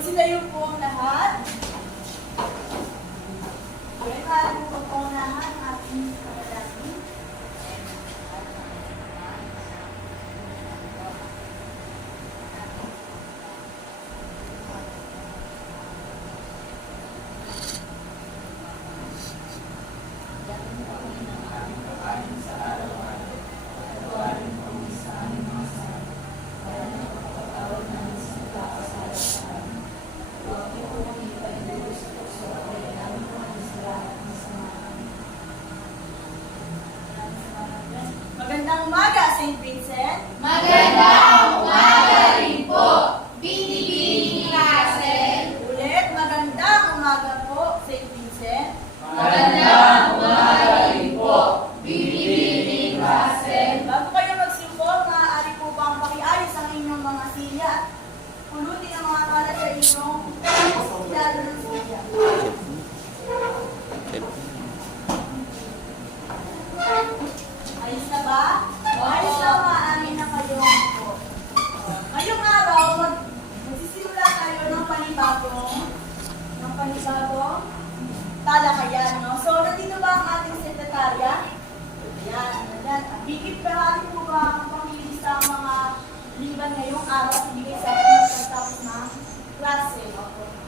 Magsilayo po ang lahat. Okay, maaari po paunahan ang ating kalalaki. Magandang umaga, St. Vincent. Magandang umaga rin po, Binibining Castle. Ulit, magandang umaga po, St. Vincent. Magandang umaga rin po, Binibining Castle. Bago kayo magsimpo, maaari po bang pakiayos ang inyong mga silya at pulutin ang mga kalat sa inyong lalo ng silya. Ayos na ba? Ayos na, maaari na kayo po. Ngayong araw, magsisimula tayo ng panibagong talakayan, no? So, nandito ba ang ating sekretarya? Ayan, ayan. Bigit kahari po ba ang pamilista ang mga liban ngayong araw at ibigay sa ating pagkatapos ng klase?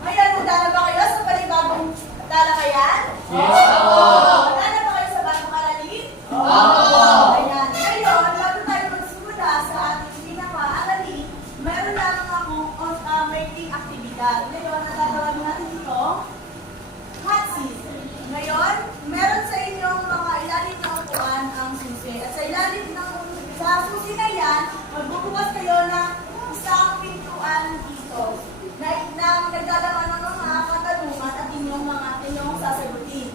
Ngayon, handa na ba kayo sa panibagong talakayan? Handa na ba kayo sa bagong aralin? Ayan. Ngayon, bago tayo magsimula sa ating pinaka-aralin, meron lamang akong making aktibidad. Ngayon, natatawag natin ito, hot seat. Ngayon, meron sa inyong mga ilalim na upuan ang susi. At sa susi na yan, magbubukas kayo ng isang pintuan dito na naglalaman ng mga katanungan at inyong sasagutin.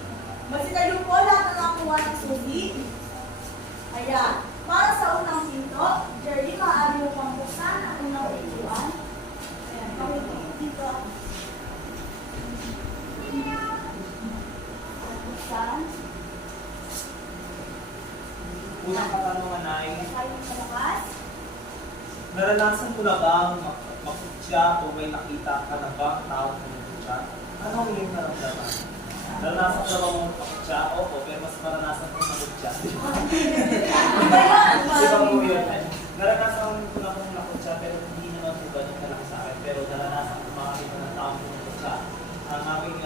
Magsitayo po lahat ng nakuha ng susi. Ayan. Para sa unang pinto, Jerry, maaari mo pang buksan ang unang pintuan. Ayan, pakita dito. Buksan. Unang katanungan ay, Tayo sa labas. naranasan mo na bang makutya o may nakita ka na bang tao na makutya? Ano ang iyong naramdaman? Naranasan mo na bang makutya? Opo, pero mas maranasan kong makutya. Ibang mo yun. Naranasan ko na kong makutya, pero hindi naman po ganun kalaki sa akin. Pero naranasan ko makakita ng tao na makutya. Ang aming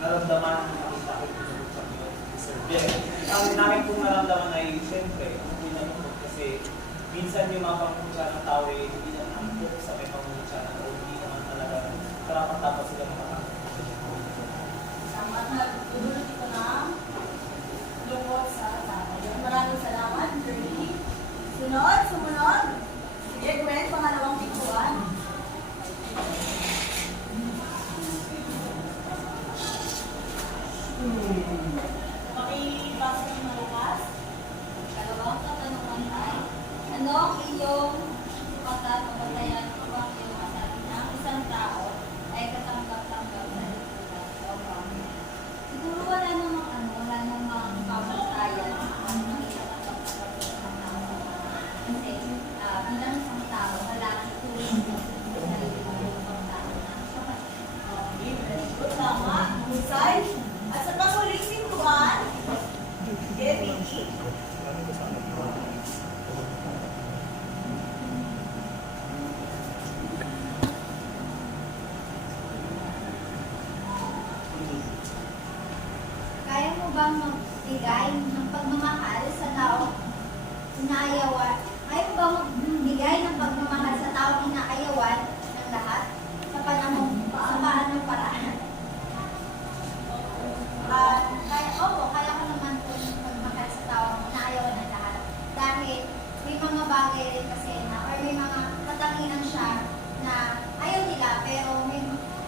naramdaman ng makita ko yung makutya ko yun. Sir Jerry. Ang namin pong naramdaman ay, siyempre, hindi naman kasi minsan yung mga pangkutya ng tao ay hindi naman angkok sa may pangkutya na o hindi naman talaga karapat dapat sila makakakot. At nagdudulot ito ng lungkot sa tatay. Maraming salamat, Jerry. Sumunod. Sige, Gwen, pangalawang pintuan. Pakibasa ng malakas. Dalawang katanungan ay, ano ang iyong sukatan o batayan kung ang iyong masabi na ang isang tao ay katanggap-tanggap sa lipunan o pamilya? Siguro wala namang pamantayan ang makikatanggap sa isang tao. Kasi bilang isang tao, wala kang tuwing sa sarili mo yung tao na sukat. Okay, very good. Tama. Husay. At sa panghuling pintuan, Jerry. Kaya mo bang magbigay ng pagmamahal sa tao inaayawan? Kaya mo bang magbigay ng pagmamahal sa tao inaayawan ng lahat sa paanong paraan? Kaya ko naman po magmahal sa tao inaayawan ng lahat. Dahil may mga bagay rin kasi or may mga katangian siya na ayaw nila, pero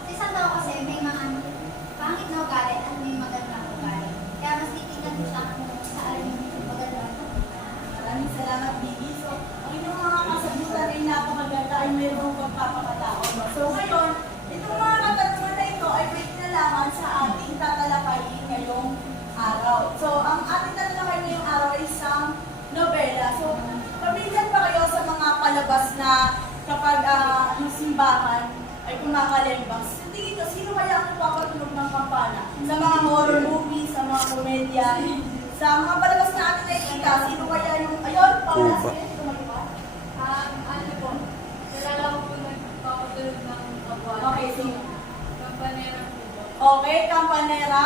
sa isang tao kasi may mga pangit na ugali at may magandang ugali. Kaya mas titignan ko siya kung sa alin yung magandang ugali. Maraming salamat, Bibi. So, ang inyong mga kasagutan ay napakaganda ay mayroong pagpapakita kumakalembang. Sa tingin ko, sino kaya ang nagpapatunog ng kampana? Sa mga horror movie, sa mga komedya, sa mga palabas na ating nakikita, sino kaya yung, ayun, Paula, Kuba. sino ito mag-iba? Ano po? Nalala ko po nagpapatulog ng kabuhan. Okay, sino? Kampanera po po. Okay, Campanera,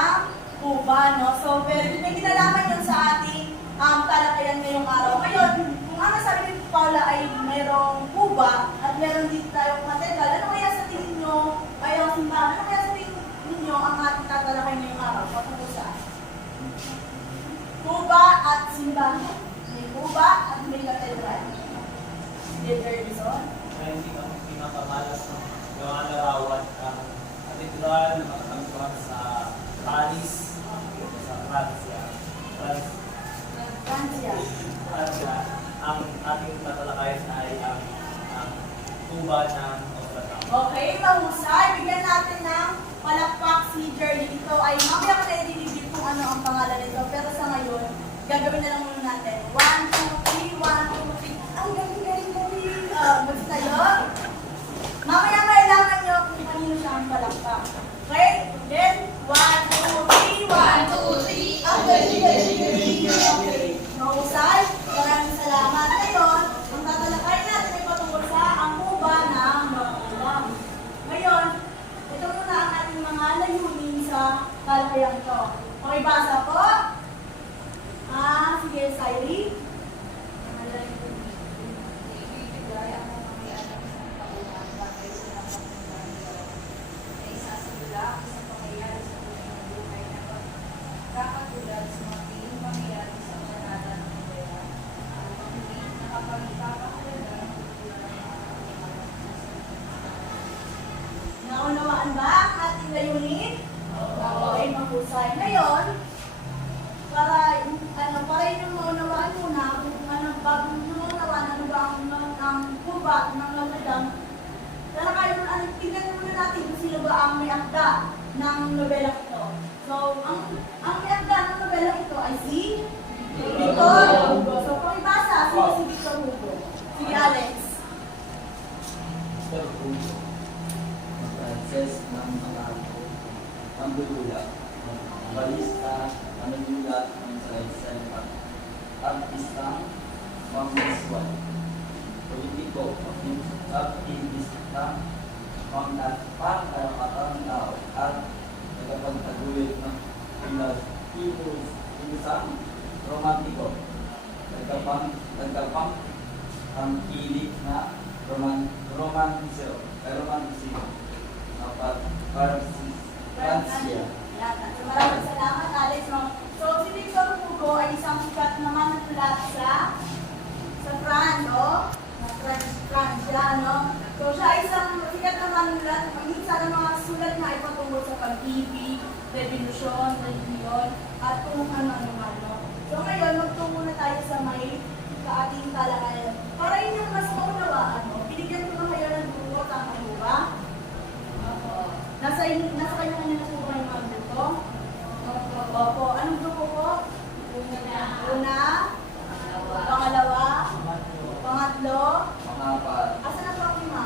Cuba, no? So, very good. May kinalaman yun sa ating talakayan ngayong araw. Ngayon, kung ang nasabi ni Paula ay merong Cuba at meron dito tayong katedral, ano kaya sa tingin nyo, ay ang simbahan, ano kaya sa tingin ninyo ang ating tatalakayan ngayong araw? Patungkol saan? Cuba at simbahan. May Cuba at may katedral. Sige, Jervison. Kaya hindi kami pinapamalas ng gawa larawan ang katedral na matatagpuan sa Paris, sa Francia. Francia. Ang ating tatalakayan ay ang tuba ng Notre Dame. Okay, mahusay. Bigyan natin ng palakpak si Jerry. Ito ay mamaya ko na i-review kung ano ang pangalan nito. Pero sa ngayon, gagawin na lang muna natin. 1, 2, 3, 1, 2, 3. Ang galing-galing mo, Mag tayo. Mamaya kailangan nyo kung kanino siya ang palakpak. Okay? Then, 1, 2, 3, 1, 2, 3. Ang galing-galing. Okay. Mahusay. Maraming salamat. Ngayon, ang tatalakay natin ay patungkol sa ang Cuba ng Notre Dame. Ngayon, ito muna ang ating mga layunin sa talakayang ito. Okay, basa po. Sige, Sairi. Naunawaan ba ang ating layunin? Okay, mahusay. Ngayon, para yung maunawaan muna kung bago nyo maunawaan ano ba ang Cuba ng Notre Dame, tingnan muna natin kung sino ba ang may akda ng nobela ito. So, ang may akda ng nobela ito ay si Victor Hugo. So, kung ibasa, sino si Victor Hugo? Sige, Alex. Victor Hugo, Frances ng Malabo, ang bubulat, balista, manunulat ng salita, artista, pangmaswan, politiko, aktivista, pangkarapatang tao, at nagpapagtaguyod ng pinusang romantiko, nagkapang ang kilig na romanticism, Francia. Maraming salamat, Alex. So, si Victor Hugo ay isang sikat na manunulat sa France, no? Francia, no? So, siya ay isang sikat na manunulat. Minsan ang mga sulat na ay patungkol sa pag-ibig, revolusyon, religion, at kung ano-ano man, no? So, ngayon, magtungo na tayo sa may ating talakayan. Para inyong mas maunawaan, no? Binigyan ko na kayo ng grupo, tama mo ba? Nasa kanya na po ba yung mga grupo? Opo. Anong grupo po? Una, pangalawa, pangatlo, Pangapat, asa na po ang lima?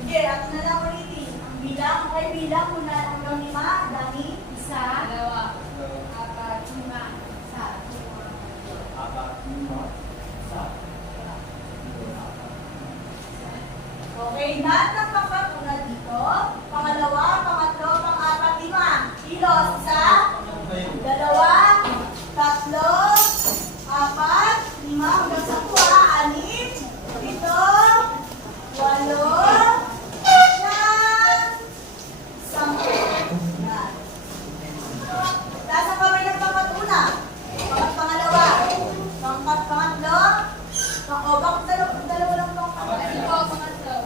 Sige, ato na lang ulitin. Ang bilang, okay, bilang muna hanggang 5, Dani? Isa, Dalawa. apat, 5, isa. Apat, lima, Okay, lahat ng papat una dito. Pangalawa, pangatlo, pang-apat, 5. Kilos, isa, dalawa, tatlo, apat, 5, hanggang sa 6, 7, 8, 8, 9, 10. Yan. Taas ang kamay ng papat una. Papat pangalawa. Pangkat pangatlo. Dalawa lang pang Ikaw, pangatlo.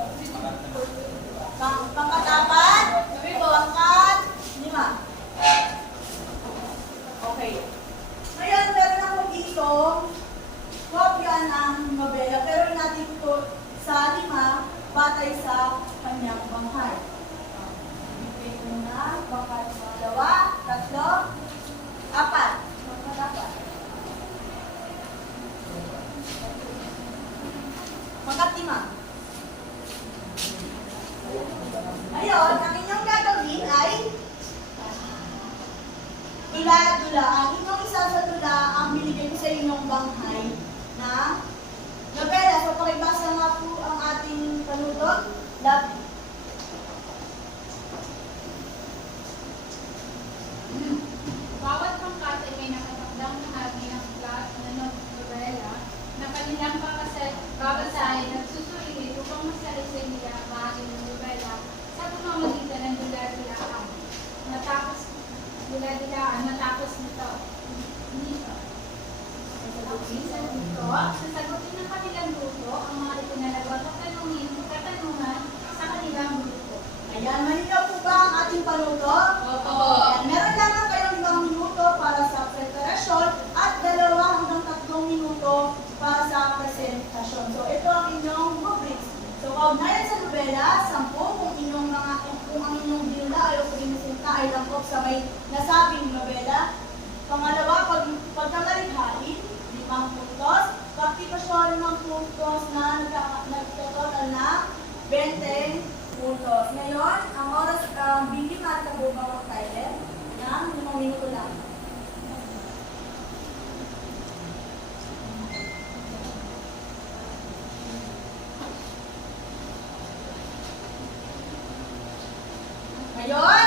pangkat-apat. Pangkat 5. Okay. Ngayon, meron ako dito kopya ng nobela, pero natin ito sa 5 batay sa kanyang bangkay. Bigay una, bangkay pangalawa, tatlo, 4. Pangkat 5. dula-dula. Ang inyong isasadula ang binigay ko sa inyong banghay na nobela. So, pakibasa nga po ang ating panutot. Bawat pangkat ay may nakatakdang bahagi ng plot na nobela na kanilang babasahin at susulitin upang masalisay nila ang bahagi ng nobela sa pamamagitan ng dula-dulaan. Matapos nito. Sasagutin ng kanilang grupo ang mga itinalagot at katanungan sa kanilang grupo. Ayan, malinaw po ba ang ating panutot? Opo. Ayan, meron lamang kayong 5 minuto para sa preparasyon at 2 hanggang 3 minuto para sa presentasyon. So, ito ang inyong rubrics. So, kaugnayan sa nobela, 10 kung ang inyong dinula ay o pinisinta ay langkop sa may nasabing nobela. Pangalawa, pagkamalikhain, 5 puntos. Praktikasyon, 5 puntos na nagtototal na 20 puntos. Ngayon, ang oras, bigyan natin po bawat Tyler. Yan, 5 minuto lang. Ngayon,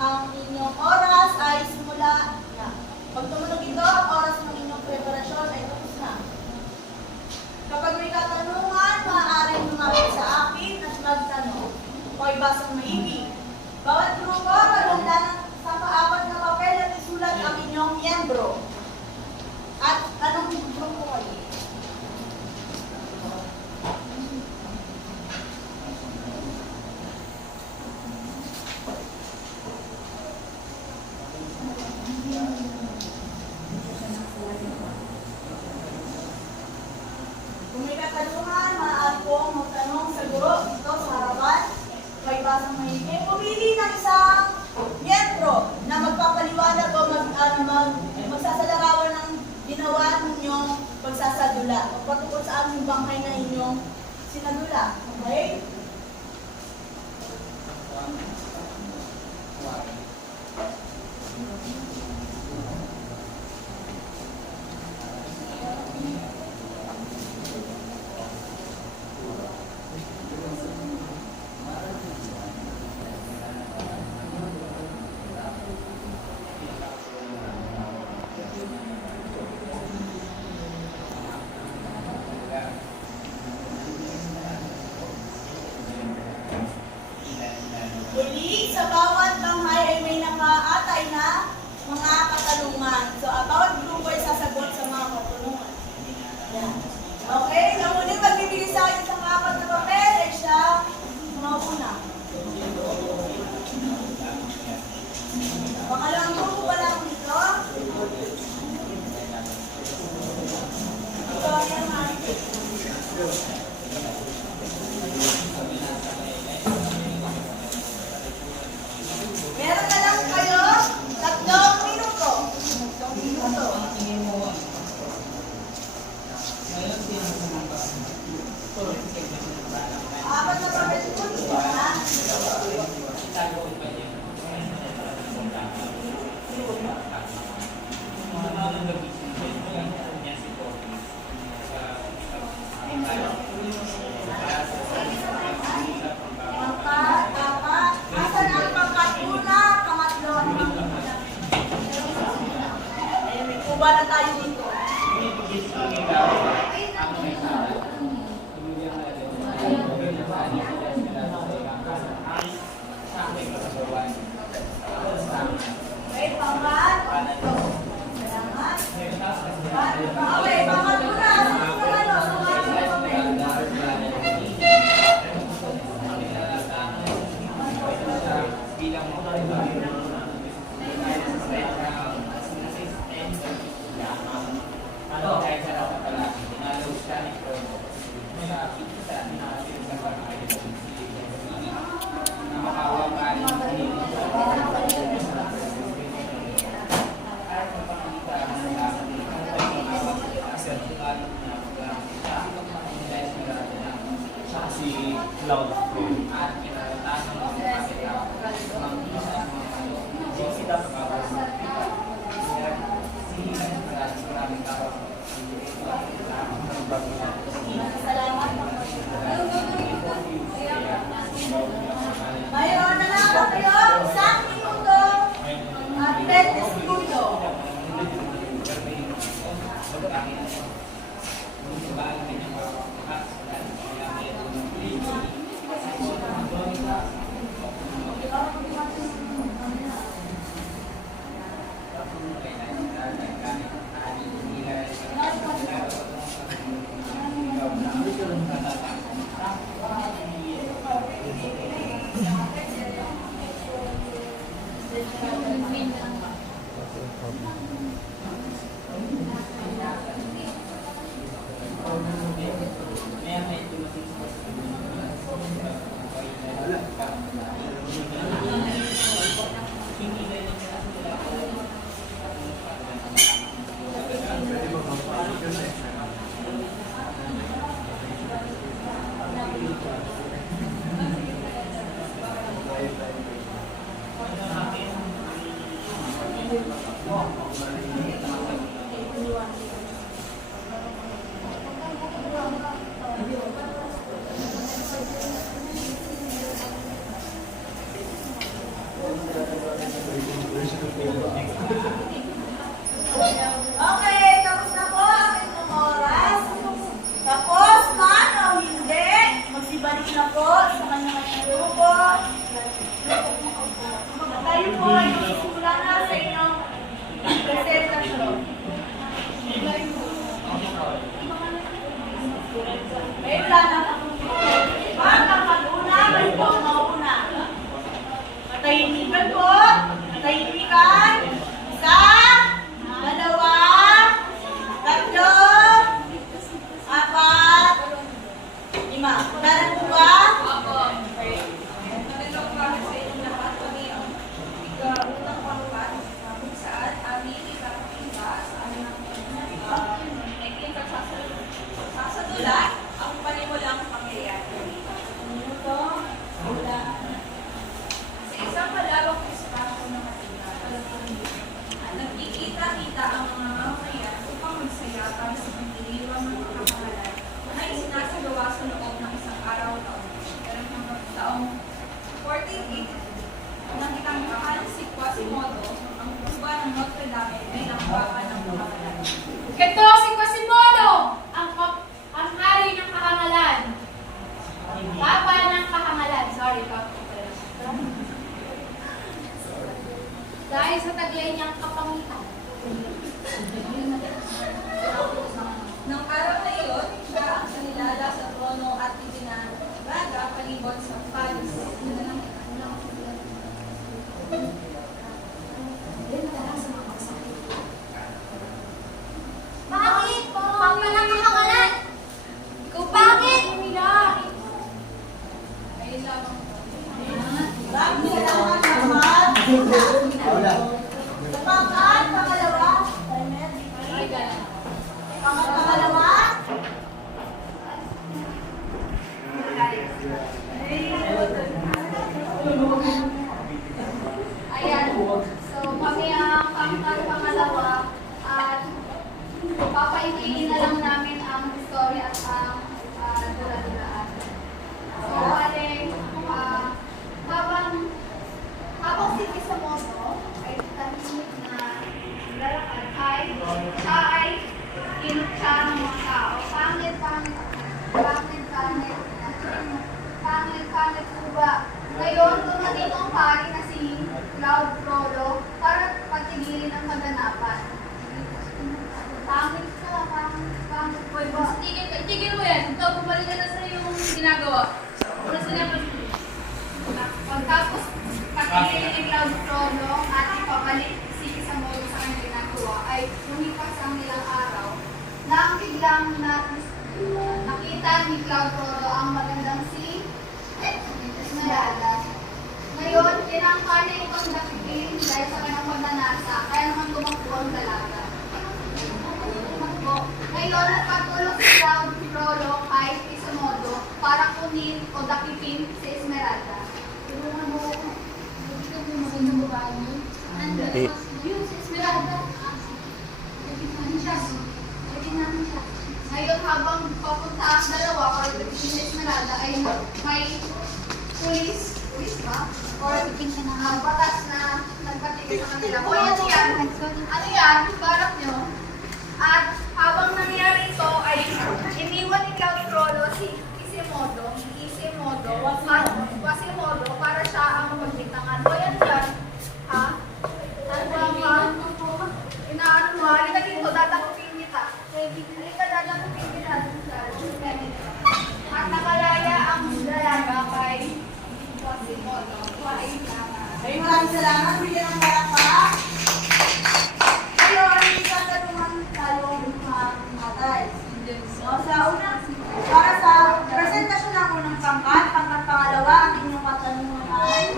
ang inyong oras ay simula na. Pag tumunog ito, ang oras ng inyong preparasyon ay tapos na. Kapag may katanungan, maaaring lumapit sa akin at magtanong. Ako'y basang maigi. Bawat grupo, maganda sa paapat na papel at isulat ang inyong miyembro. At anong grupo kayo? Kung may katanungan, maaari pong magtanong sa guro dito sa harapan. May basang maigi. Pumili ng isang miyembro na magpapaliwanag o magsasalarawan ng ginawa ninyong pagsasadula. Patungkol sa aming banghay na inyong sinadula. Okay? Muli, sa bawat banghay ay may nakaatay na mga katanungan. So, bawat grupo ay sasagot sa mga katanungan. Yan. Okay, namunin magbibigay sa akin sa apat na papel ay siya mauna. Pangalawang grupo pa lang dito. Ito ay ang ating. Meron na lang kayo 3 minuto. 3 minuto. Apat na papel po dito, ha? Pangkat, apat. Asan ang pangkat una, pangatlo, ang pangkat? Ayun, may kuba na tayo dito. Okay, pangkat. Salamat. Okay, pangkat una. Sino naman, no? Sumasin na papel. Si Cloud Pro. Si dapat Salamat. Mayroon na lang kayo isang minuto at 30 segundo. Okay, tapos na po ang inyong oras. Tapos man o hindi, magsibalik na po sa kanya-kanyang grupo. Tayo po ay magsisimula na sa inyong presentasyon. May plano na. Ang mag-una, may po ang mauna. Matahimikan po. Matahimikan. Isa, dalawa, tatlo, apat, lima. Meron po ba? Opo. Magandang umaga sa inyong lahat. Kami ang unang pangkat kung saan amin ipapakita sa aming naging sasadulat ang panimulang pangyayari. Minuto. Wala. Sa isang malawak na espasyo ng Manila, nagkikita-kita ang mga mamamayan upang magsaya para sa pagdiriwang ng mga kapangalan na isinasagawa sa loob ng isang araw-taon. Pero hanggang taong 1480, nang itanggahan si Quasimodo ang kuba ng Notre Dame bilang papa ng kapangalan. Ito si Quasimodo, ang hari ng kahangalan. Papa ng kahangalan. Sorry, Papa. Dahil sa taglay niyang kapangitan. Nang araw na iyon, siya ang sinilala sa trono at itinaraga palibot sa Paris. Bakit? Papa ng kahangalan! Ikaw bakit? Ayun lamang. Maraming salamat naman. Pangkat, pangalawa. Pangalawa. Ayan. So, kami ang pangalawa at papaibigin na lang namin ang story at ang dula-dulaan. So, bale, habang si Quasimodo ay tahimik na lalakad siya ay kinutsa ng mga tao. Pangit po ba? Ngayon, dumating ang pari na si Cloud Frollo para patigilin ang kaganapan. Pangit po ba? Tigil mo yan. Ikaw, bumalik ka na sa iyong ginagawa. Una sila Pagkapos patigilin ni Cloud Frollo at ipabalik si Quasimodo sa kanyang ginagawa ay lumipas ang ilang araw nang biglang nakita ni Cloud Frollo ang magandang si Esmeralda. Ngayon, tinangka na itong dakitin dahil sa kanyang pagnanasa, kaya naman tumakbo ang dalaga. Ngayon, nagpatulong si Cloud Frollo kay Quasimodo para kunin o dakitin si Esmeralda. Tulungan mo ako. Hindi ka mo magandang babae mo. Yun, si Esmeralda. natin siya. Lagyan natin siya. Ngayon habang papunta ang dalawa or pagdating sa Esmeralda ay may police ba? Or batas na nagpatigil sa kanila. Hoy, ano yan? Ano yan? Barap nyo. At habang nangyari ito ay iniwan ni Cloud Frollo si Quasimodo para siya ang magbintangan. Hoy, ano yan? Ha? Ano ba nga? Inaano mo? Halika dito, dadakupin kita. Halika, dadakupin kita. At nakalaya ang dalaga kay Quasimodo. Ay, maraming salamat. Bigyan ng palakpak. Ngayon, tatanungan tayo ng mga matay. So, sa una, para sa presentasyon ng unang pangkat pangalawa, ang inyong katanungan ay,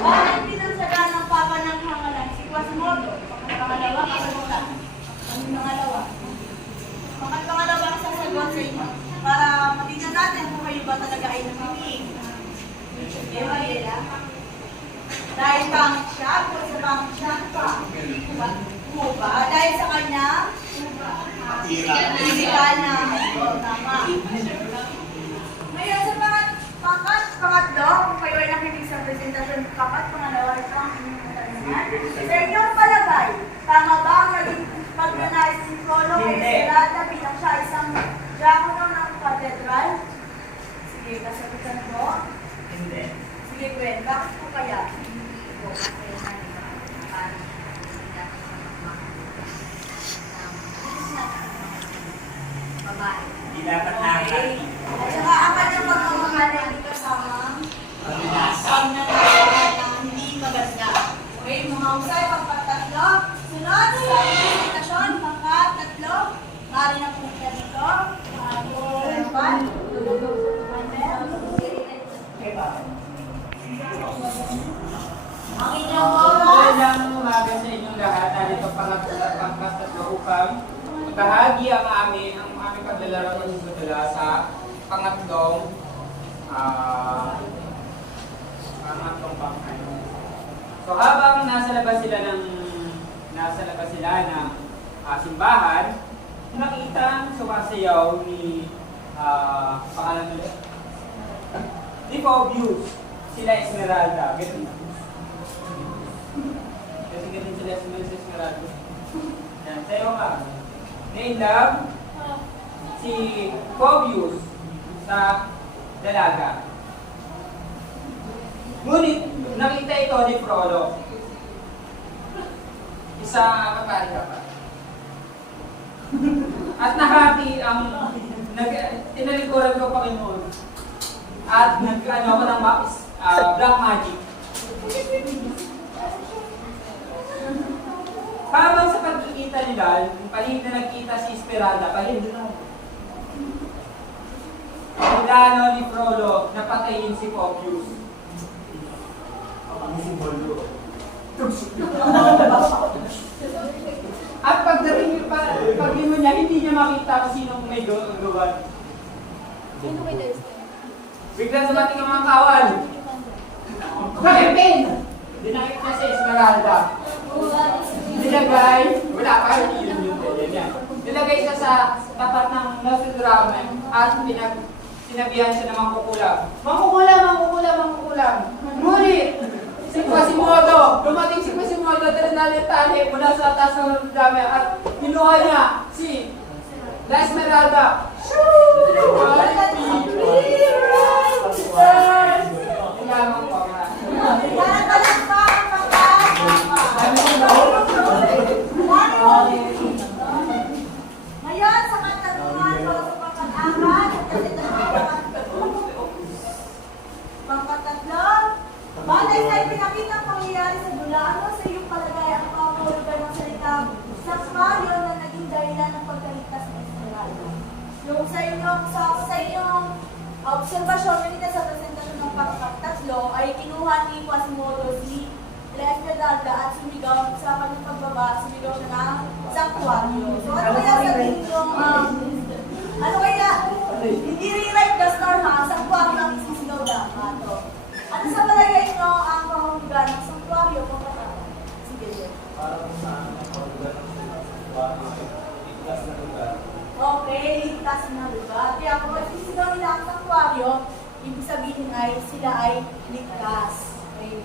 bakit pinagsagaan ng papa ng hangalan si Quasimodo? Pangalawa, kasagutan. Ang pangalawa. Pangalawa ang sasagot sa inyo. Para matignan natin kung kayo ba talaga ay nakinig. Mariela. Dahil pangit siya, kung sa pangit siya, ba? Dahil sa kanya, physical na tama. Ngayon sa pangatlo, kung kayo ay nakinig sa presentasyon pangalawa, ito ang inyong katanungan. Sa inyong palagay, tama ba ang naging pagnanais si Frollo kay Esmeralda bilang siya isang diakono ng katedral? Sige, kasagutan ko. Hindi. Sige, Gwen, bakit po kaya? Hindi dapat nakakati. At saka ang kanyang pagmamahal ay hindi kasamang Pagminasa. na hindi maganda. Okay, mga usay, pagpatatlo. Sunod sa presentasyon, pagpatatlo. Mari na po siya dito. Okay ba? Ang inyong Magandang umaga sa inyong lahat. Narito pangkatatlo upang ibahagi ang aming paglalarawan ng badala sa pangatlong bangkay. So habang nasa labas sila ng simbahan, nakita sumasayaw ni pangalan nila ni Phoebus, sila Esmeralda. Kasi ganun sila Esmeralda. Yan, sayo ka. Na-inlove si Phoebus sa dalaga. Ngunit nakita ito ni Frollo. Isa kapari ka pa. At nahati ang tinalikuran ko Panginoon. At nag-ano ko ng black magic. Habang sa pagkikita nila, palihim na nagkita si Esmeralda, palihim doon ako. Plano ni Frollo na patayin si Phoebus. At paglingon niya, hindi niya makita kung sinong may gawan. Biglang dumating ang mga kawal. Kevin! Dinakit niya si Esmeralda. Nilagay, wala pa yun. Nilagay siya sa tapat ng Notre Dame at sinabihan siya na mangkukulam. Mangkukulam! Ngunit, si Quasimodo, dumating si Quasimodo, tali mula sa taas ng Notre Dame at kinuha niya si La Esmeralda. Lamang po nga. Ngayon, sa katanungan ko sa pangkat-apat, pangkat-tatlo, bagay sa ipinakitang pangyayari sa Bulano, sa iyong palagay ang pangahulugan ng salita sa Mario na naging dahilan ng pagkaligtas ng Esmeralda. Yung sa inyong obserbasyon, kanina sa presentasyon ng pangkat-tatlo, ay kinuha ni Quasimodo si La Esmeralda at sumigaw sa kanyang pagbaba, sumigaw siya ng sanctuario. So ano kaya sabihin yung, ano kaya, hindi rewrite the storm ha, sanctuario ang isisigaw dapat. Ano sa palagay nyo ang pahulugan ng sanctuario? Sige, Jeff. Para kung saan ang pagkakas ng ibig sabihin ay sila ay ligtas. Okay?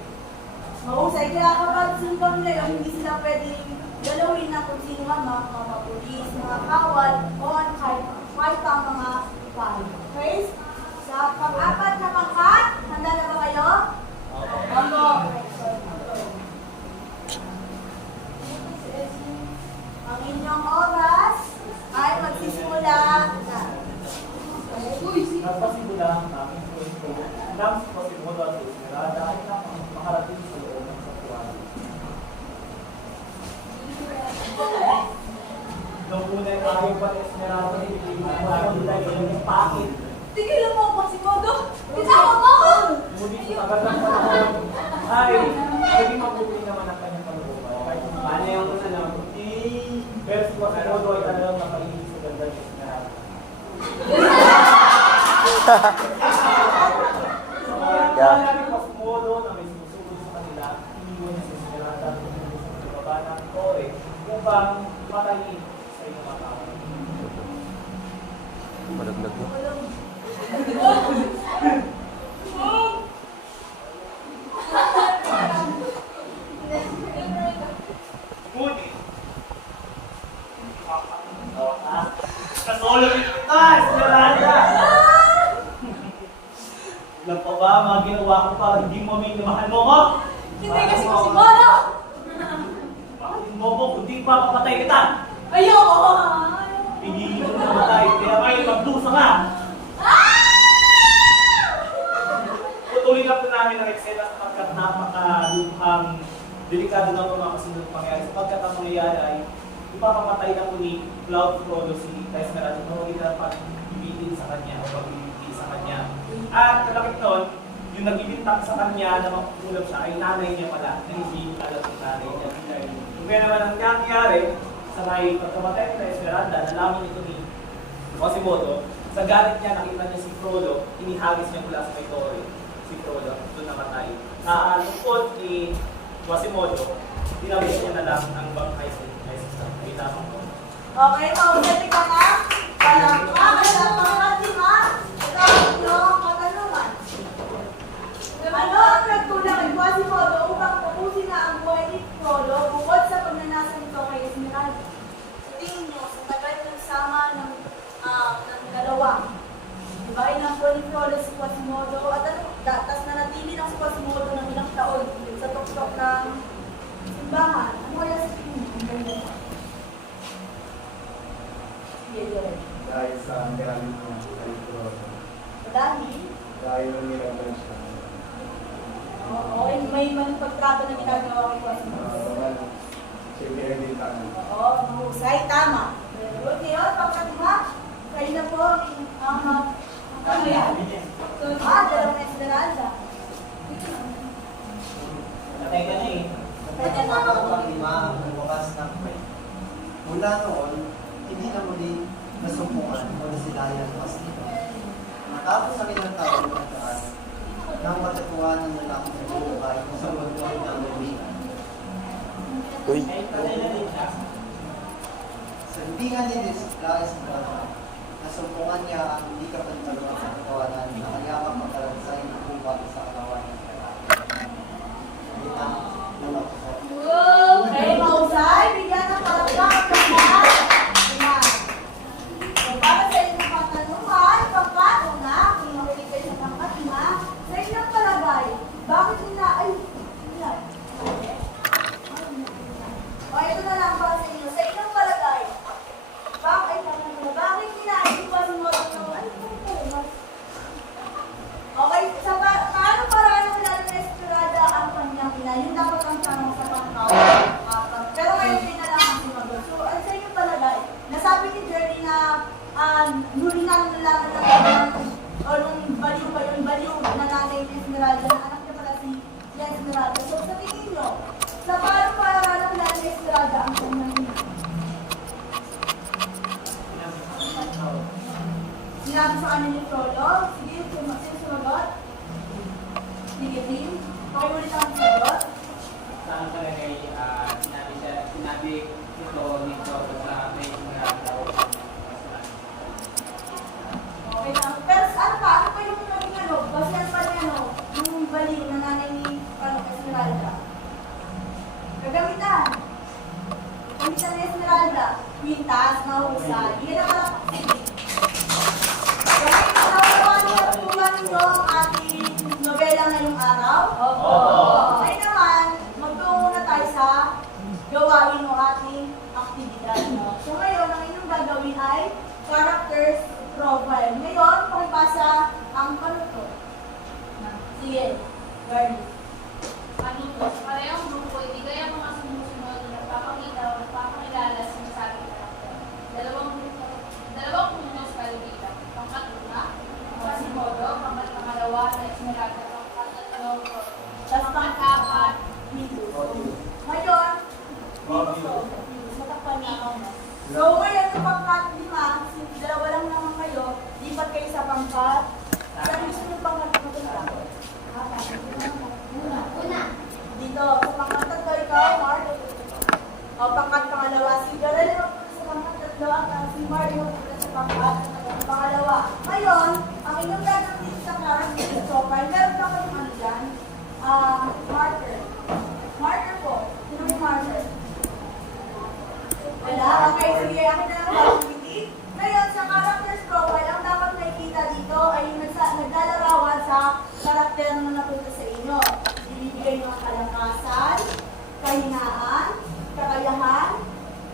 Mahusay. Kaya kapag sinumpang nila yun, hindi sila pwedeng galawin na kung sino man, mga pulis, mga kawal, o kahit pa mga pari. Okay? Sa pang-apat na pangkat, handa na ba kayo? Opo. Ang inyong oras ay magsisimula na. Nagpasimula ang aming kwento. Nang si Quasimodo at Esmeralda ay makarating sa loob ng satuan. Nung una ay ayaw pa ni Esmeralda ni Quasimodo yung pakit. Tigilan mo ako si Modo! Isama mo ako! Ngunit sa tagal ng panahon ay naging mabuti naman ang kanyang panlooban. Kahit paano yung pero si Quasimodo ay talagang napailig sa ganda ni Esmeralda. Kaya ni Quasimodo na may sumusunod sa kanila, iniwan niya si Esmeralda at tumulong sa baba ng tore upang patayin sa iyong mga tao. Malaglag mo. Ngunit, kasolo rin kita, Esmeralda! Alam pa ba mga ginawa ko para hindi mo minamahal mo ko? Hindi kasi ko si Modo! Mahalin mo ko, kundi papapatay kita! Ayoko! Hindi mo namatay, kaya ngayon magdusa ka! Tutuloy na po namin ang eksena sapagkat napakaluhang delikado na po mga kasunod pangyayari sapagkat ang mangyayari ay ipapamatay na po ni Cloud Frodo si Esmeralda na hindi na pag-ibitin sa kanya o pag-ibigin sa kanya. At kalakit noon, yung nagbibintang sa kanya na makukulap siya ay nanay niya pala na hindi alam ng nanay niya. Kung kaya naman ang nangyari sa may pagkamatay ni Esmeralda, nalaman ito ni Quasimodo. Sa galit niya, nakita niya si Frodo, inihagis niya mula sa may tore. Si Frodo, doon namatay. Lungkot ni Quasimodo, tinawid niya na lang ang bangkay sa Esmeralda. May tamang ko. Okay, mausapin ka na. Palangka, sa pangatima, tatlong katanungan. Ano ang nagtulak kay Quasimodo upang tapusin na ang buhay ni Frodo bukod sa pagnanasa nito kay Esmeralda? Sa tingin niyo, sa tagal nagsama ng dalawa, diba, ilang buwan ni Frodo si Quasimodo at tas nanatili lang si Quasimodo ng ilang taon sa tuktok ng simbahan. Ano kaya sa tingin niyo? Dahil sa galing ng Frodo. Dahil, Dahil nilagay siya. oo, may pagtrato na ginagawa kay Quasimodo. Siya pinagdintaan. Oo, mahusay, tama. Good, ngayon, pagkatima, kayo na po ang kaya. Dalawang Esmeralda. Natay ka na eh. Pwede mo ako. Ang wakas ng kwento. Mula noon, hindi na muli nasumpungan o nasilayan ang Pastito. Matapos ang ilang taon na taas, nang matatuan ng lalaki sa buhay sa mundo ng lumihan. Uy. Sa libingan ni Displays Brother, nasumpungan niya ang hindi kapantalunan sa katawanan na kayakap magkalansay ng kubat sa kalawan ng lalaki. Bitang ng ako. Okay, mahusay. Bigyan ng palakpak ng mga. So, para sa inyong katanungan, pagkatuna, kung makinig kayo sa pangkatima, sa inyong palagay, bakit nila, yan. O, ito na lang para sa inyo. Sa inyong palagay, bakit nila, hindi pa sumot ng, okay, sa paano paraan ng kilala na Esmeralda ang kanyang ina? Yun dapat ang tanong sa pangkaw. Pero ngayon din na lang ang sumagot. So, ano sa inyong palagay? Nasabi ni Jerry na huli na nalaman ng o nung baliw pa yung baliw na nanay ni Esmeralda, na anak niya pala si Esmeralda. So, sa tingin nyo, sa paano paraan ng kilala ni Esmeralda ang kanyang ina? Sinabi sa kanya ni Frodo, sige, sino sumagot? Sige, Tim. Pakiulit ang sagot. Saan palagay, sinabi ito ni Frodo sa may Esmeralda o Okay lang. Pero ano pa yung naging Sige. Garni. Ano po? Parehong grupo, ibigay ang mga sumusunod na nagpapakita o nagpapakilala sa nasabing karakter. Dalawang punto sa kalibigan. Pangkatuna, Quasimodo, pangkatangalawa na Esmeralda, pangkatatlo, Tapos pang-apat, Venus. Ngayon, Venus to. Matakpan niya ako na. So, ngayon, yung pangkat-lima, since dalawa lang naman kayo, lipat kayo sa pangkat. Saan gusto nyo pangkat mapunta? Una. Dito, sa pangkat-tatlo ikaw, Mark. O, pangkat-pangalawa, si Garel, sa pangkat-tatlo, at si Mark, sa pangkat-pangalawa. Ngayon, ang inyong gagawin dito sa character profile, meron pa kayong ano dyan? Marker. Marker po. Sino may marker? Wala? Okay, sige. Akin na lang activity. Ngayon, sa characters profile, ang dapat makikita dito ay yung naglalarawan sa karakter na napunta sa inyo. Ibibigay nyo ang kalakasan, kahinaan, kakayahan,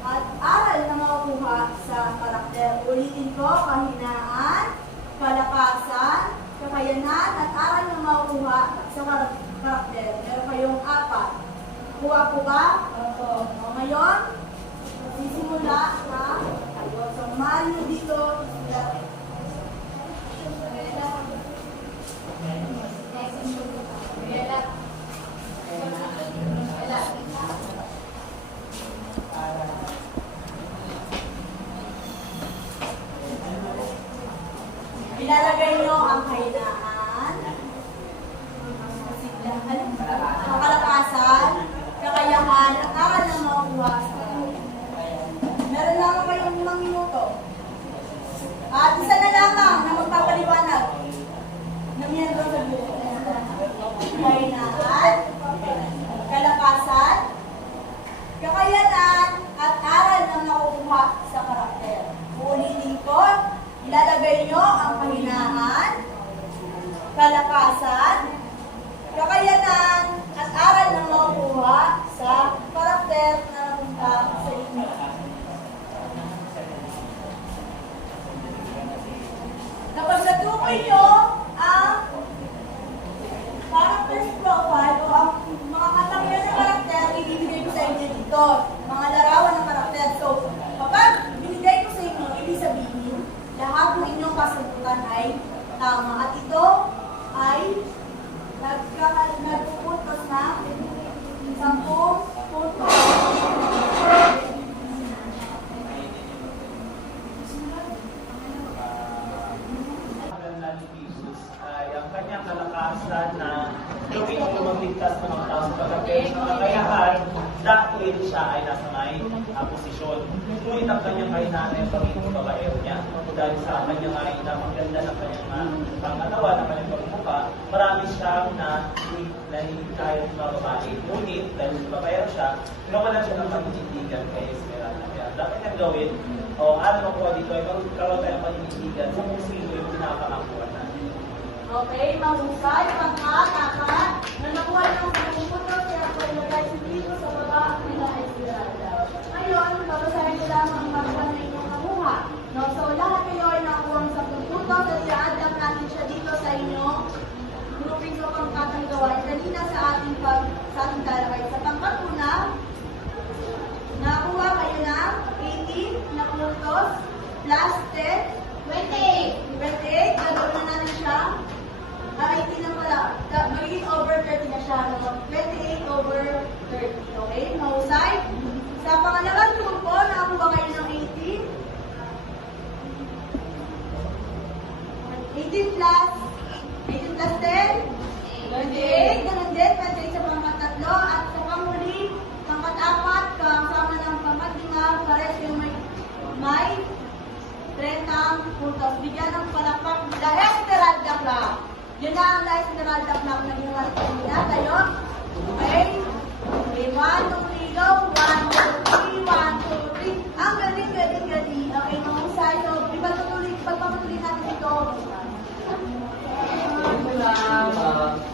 at aral na makukuha sa karakter. Ulitin ko, kahinaan, kalakasan, kakayanan, at aral na makukuha sa karakter. Meron kayong 4. Kuha po ba? Opo. O ngayon, sisimula na tayo. So, mahal nyo dito. Ilalagay nyo ang kahinaan, ang kalakasan, kakayahan, at aral na makukuha sa karakter. Meron lang kayong 5 minuto. At isa na lamang na magpapaliwanag na miyembro sa buo. Kahinaan, kalakasan, kakayanan, at aral na nakukuha sa karakter. Uulitin ko, ilalagay nyo ang kahinaan, kalakasan, kakayanan, at aral na makukuha sa karakter na napunta sa inyo. Kapag natukoy nyo ang character's profile o ang mga katangian ng karakter, ibibigay ko sa inyo dito. Mga larawan ng karakter. So, kapag binigay ko sa inyo, ibig sabihin, lahat ng inyong kasagutan ay tama. At ito ay nagpupuntos ng 10 puntos. Ay ang kanyang kalakasan na gawin ang lumagligtas ng mga tao sa pagkakaya ng kakayahan dahil siya ay nasa may posisyon. Ngunit ang kanyang kahinaan ay pagiging babaero niya. Dahil sa kanyang ay maganda ng kanyang pangalawa, ng kanyang pagmuka, marami siyang nahihilayan ng mga babae. Ngunit dahil sa babaero siya, pinawalan siya ng pagtitindigan kay Esmeralda. Kaya dapat niyang gawin, o ano makuha dito ay karoon tayo ng pagtitindigan sa kung sino yung pinakakakuha natin. Okay, mahusay, pangkat, na nakuha ng pagpupunto, kaya ako ilagay dito sa baba nila ay Esmeralda. Ngayon, babasahin ko lang ang pagkat na inyong nakuha. No, so, lahat kayo ay nakuha sa pagpupunto, so i-adapt natin siya dito sa inyo. Grouping ko pangkat ang gawain. Kanina sa ating talakay. Sa pangkat una, nakuha kayo ng 18 na puntos plus 10, 28. 28, gagawin na natin siya. 18 na pala. Magiging over 30 na siya. 28 over 30. Okay? Mahusay. Sa pangalawang grupo, nakakuha kayo ng 18. 18 plus 10. 28. Ganun din. Kasi sa pangkat-3. At sa panghuli, pangkat-4, kasama ng pangkat-5, pares yung may 30 puntos. Bigyan ng palakpak La Esmeralda Club. Yun na ang La Esmeralda Club na ginawa kanina. Tayo. Okay? Okay, 1, 2, 3, go. 1, 2, 3, 1, 2, 3. Ang galing. Okay, mahusay. So, pagpapatuloy natin ito.